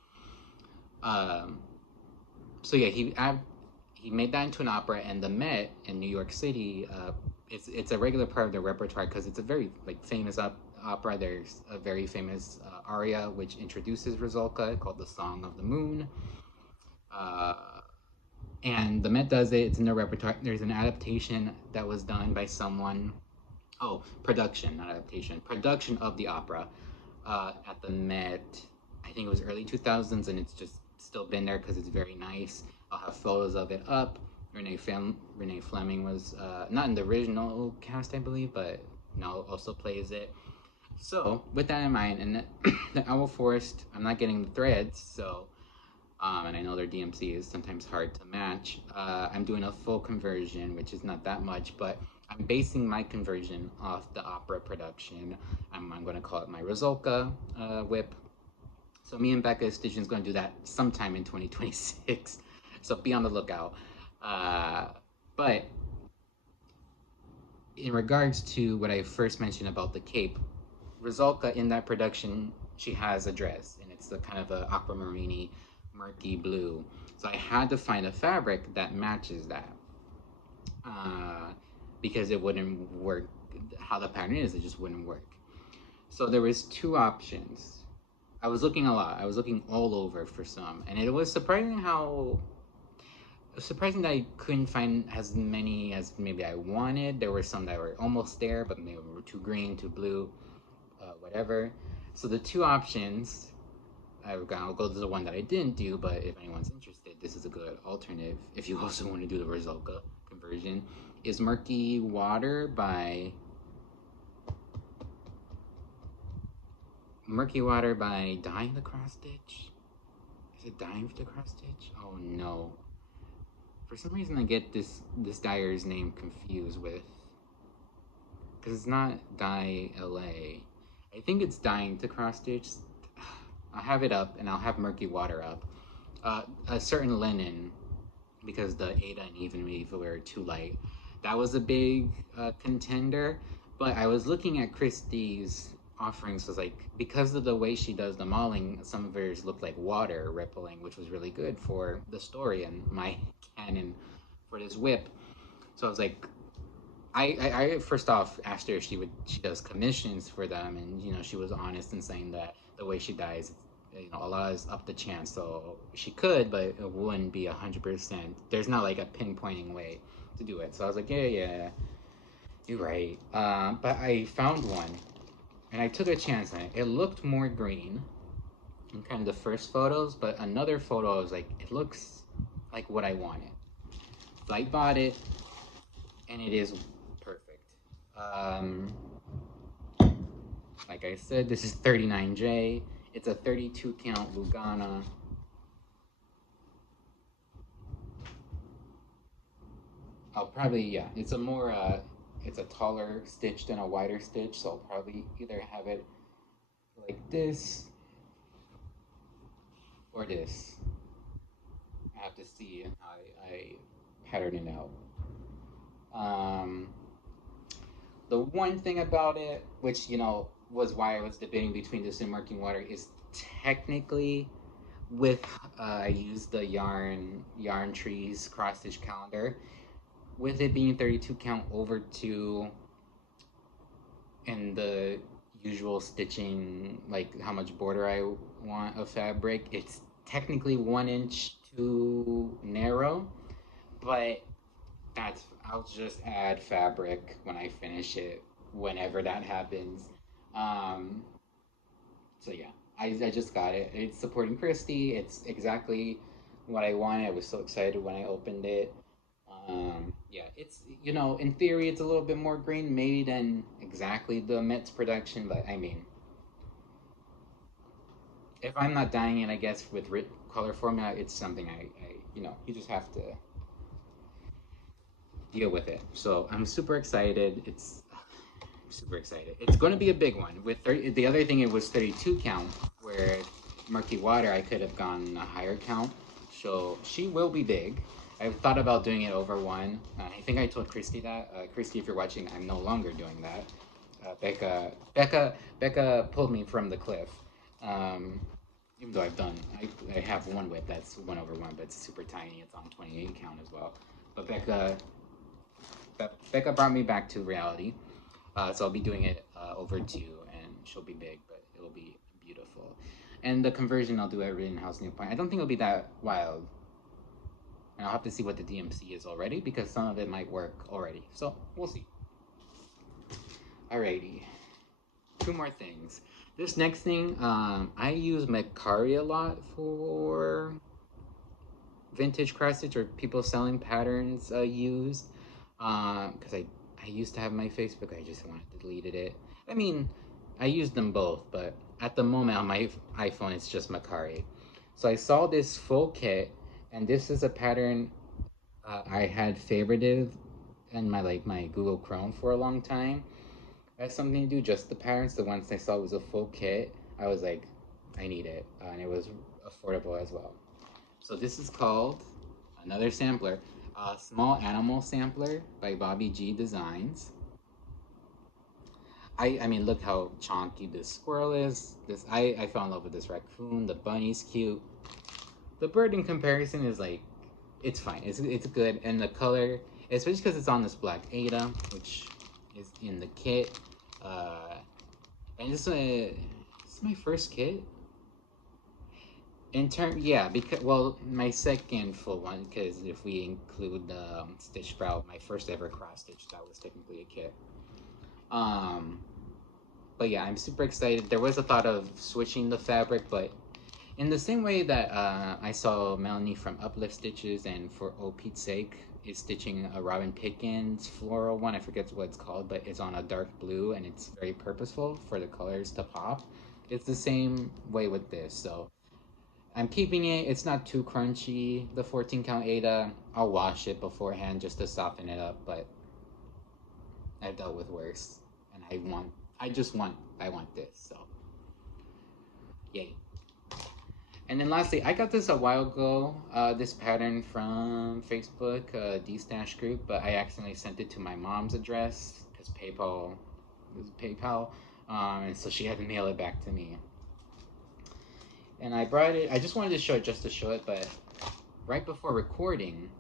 So yeah, he made that into an opera, and the Met in New York City, it's a regular part of their repertoire because it's a very like famous opera. There's a very famous aria which introduces Rizolka called "The Song of the Moon," and the Met does it. It's in their repertoire. There's an adaptation that was done by someone. Oh, production, not adaptation. Production of the opera at the Met. I think it was early 2000s, and it's just still been there because it's very nice. I'll have photos of it up. Renee Fleming was not in the original cast, I believe, but now also plays it. So with that in mind, and the Owl Forest, I'm not getting the threads, so and I know their DMC is sometimes hard to match. I'm doing a full conversion, which is not that much, but I'm basing my conversion off the opera production. I'm going to call it my Rizolka whip. So me and Becca Stitching is going to do that sometime in 2026. So be on the lookout. But in regards to what I first mentioned about the cape, Rizolka in that production, she has a dress, and it's a kind of a aquamarine murky blue. So I had to find a fabric that matches that. Because it wouldn't work how the pattern is, it just wouldn't work. So there was two options. I was looking a lot. I was looking all over for some, and it was surprising that I couldn't find as many as maybe I wanted. There were some that were almost there, but maybe were too green, too blue, whatever. So the two options, I'll go to the one that I didn't do, but if anyone's interested, this is a good alternative if you also want to do the Rizolka conversion, is Murky Water by Dyeing the Cross Stitch. Is it Dyeing the Cross Stitch? Oh no. For some reason I get this dyer's name confused with, because it's not Dye LA. I think it's Dyeing to Cross Stitch. I'll have it up, and I'll have Murky Water up. A certain linen, because the Ada and Even Weave were too light. That was a big contender, but I was looking at Christie's offerings, was like, because of the way she does the mauling, some of hers looked like water rippling, which was really good for the story and my canon for this whip. So I was like, I first off asked her if she does commissions for them, and she was honest in saying that the way she dyes, a lot is up to chance. So she could, but it wouldn't be 100%. There's not like a pinpointing way to do it. So I was like, yeah, you're right. But I found one, and I took a chance on it. It looked more green in kind of the first photos, but another photo I was like, it looks like what I wanted. So I bought it, and it is perfect. Like I said, this is 39J. It's a 32 count Lugana. I'll probably, it's a more, it's a taller stitch than a wider stitch, so I'll probably either have it like this or this. I have to see how I pattern it out. The one thing about it, which, was why I was debating between this and Murky Water, is technically with, I used the Yarn Trees cross stitch calendar. with it being 32 count over 2 and the usual stitching, like how much border I want of fabric, it's technically 1 inch too narrow, but I'll just add fabric when I finish it, whenever that happens. Um, so yeah, I just got it. It's supporting Christy. It's exactly what I wanted. I was so excited when I opened it. Yeah, it's, in theory, it's a little bit more green maybe than exactly the Mets production, but I mean, if I'm not dyeing it, I guess with color formula, it's something you just have to deal with it. So I'm super excited. Super excited. It's going to be a big one. With 30, the other thing, it was 32 count, where murky water, I could have gone a higher count. So she will be big. I've thought about doing it over 1. I think I told Christy that. Christy, if you're watching, I'm no longer doing that. Becca pulled me from the cliff. Um, Even though I have one whip that's 1/1, but it's super tiny. It's on 28 count as well. But Becca brought me back to reality. So I'll be doing it over 2, and she'll be big, but it'll be beautiful. And the conversion I'll do at Rittenhouse New Point. I don't think it'll be that wild. And I'll have to see what the DMC is already, because some of it might work already. So we'll see. Alrighty. 2 more things. This next thing, I use Mercari a lot for vintage cross stitch, or people selling patterns used. Because I used to have my Facebook, I just wanted to delete it. I mean, I used them both, but at the moment on my iPhone, it's just Mercari. So I saw this full kit, and this is a pattern I had favorited in my Google Chrome for a long time. It has something to do, just the patterns. So once I saw it was a full kit, I was like, I need it, and it was affordable as well. So this is called, another sampler, Small Animal Sampler by Bobby G Designs. I mean, look how chonky this squirrel is. I fell in love with this raccoon. The bunny's cute. The bird in comparison is like, it's fine. It's good, and the color, especially because it's on this black Ada, which is in the kit. And this is my first kit. Yeah, because, well, my second full one, because if we include the Stitch Sprout, my first ever cross stitch, that was technically a kit. But yeah, I'm super excited. There was a thought of switching the fabric, but in the same way that I saw Melanie from Uplift Stitches, and for Oh Pete's sake, is stitching a Robin Pickens floral one. I forget what it's called, but it's on a dark blue, and it's very purposeful for the colors to pop. It's the same way with this, so I'm keeping it. It's not too crunchy. The 14 count Ada, I'll wash it beforehand just to soften it up, but I've dealt with worse, and I want this, so yay. And then lastly, I got this a while ago, this pattern from Facebook, D-Stash group, but I accidentally sent it to my mom's address, because PayPal is PayPal, and so she had to mail it back to me. And I brought it, I just wanted to show it just to show it, but right before recording,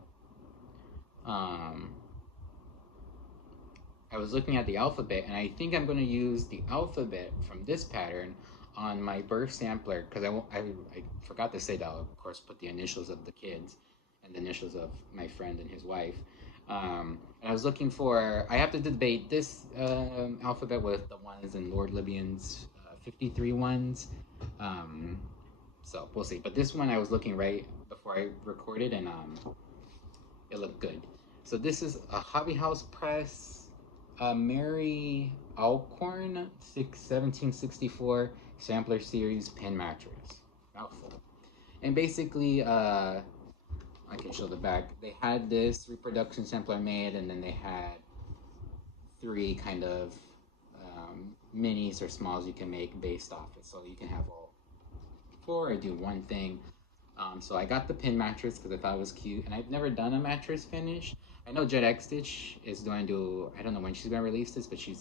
I was looking at the alphabet, and I think I'm going to use the alphabet from this pattern on my birth sampler, because I forgot to say that I'll, of course, put the initials of the kids and the initials of my friend and his wife. And I was looking for, I have to debate this alphabet with the ones in Lord Libyan's 53 ones. So we'll see. But this one I was looking right before I recorded, and it looked good. So this is a Hobby House Press Mary Alcorn 1764 Sampler Series Pin Mattress. Mouthful. And basically, I can show the back. They had this reproduction sampler made, and then they had 3 kind of minis or smalls you can make based off it. So you can have all 4 or do one thing. So I got the pin mattress because I thought it was cute, and I've never done a mattress finish. I know Jet X Stitch is going to do, I don't know when she's going to release this, but she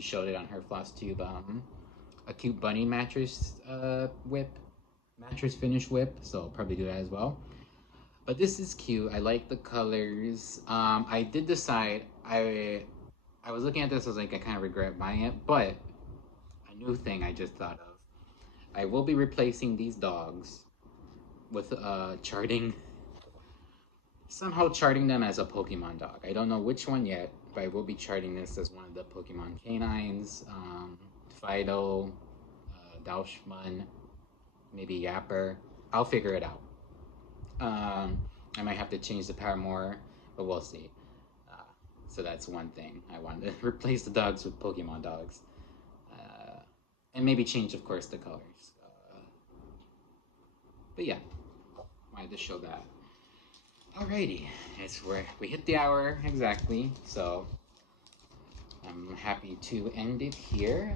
showed it on her Flosstube, a cute bunny mattress mattress finish whip, so I'll probably do that as well. But this is cute. I like the colors. I did decide, I was looking at this, I was like, I kind of regret buying it, but a new thing I just thought of. I will be replacing these dogs with somehow charting them as a Pokemon dog. I don't know which one yet, but I will be charting this as one of the Pokemon canines. Fido, Daushman, maybe Yapper. I'll figure it out. I might have to change the Paramore, but we'll see. So that's one thing. I wanted to replace the dogs with Pokemon dogs. And maybe change, of course, the colors. But yeah, wanted to show that. Alrighty, it's where we hit the hour exactly, so I'm happy to end it here.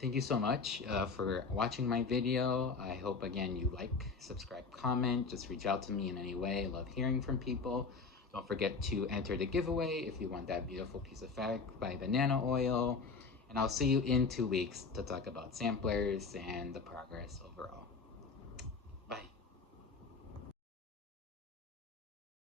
Thank you so much for watching my video. I hope again you like, subscribe, comment, just reach out to me in any way. I love hearing from people. Don't forget to enter the giveaway if you want that beautiful piece of fabric by Banana Oil. And I'll see you in 2 weeks to talk about samplers and the progress overall.